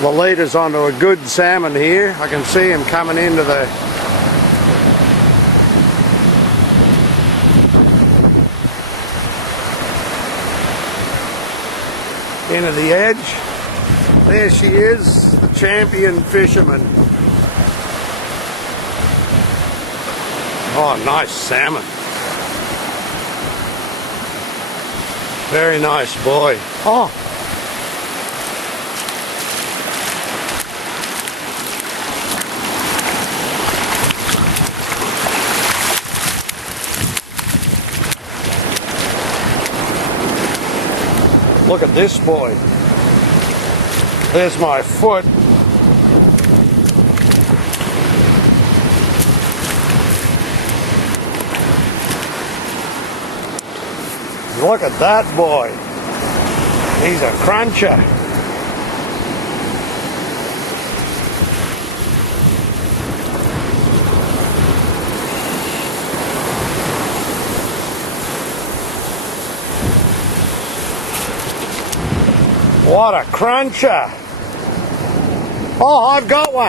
Lolita's onto a good salmon here. I can see him coming into the edge. There she is, the champion fisherman. Oh, nice salmon. Very nice boy. Oh. Look at this boy. There's my foot. Look at that boy. He's a cruncher. What a cruncher. Oh, I've got one.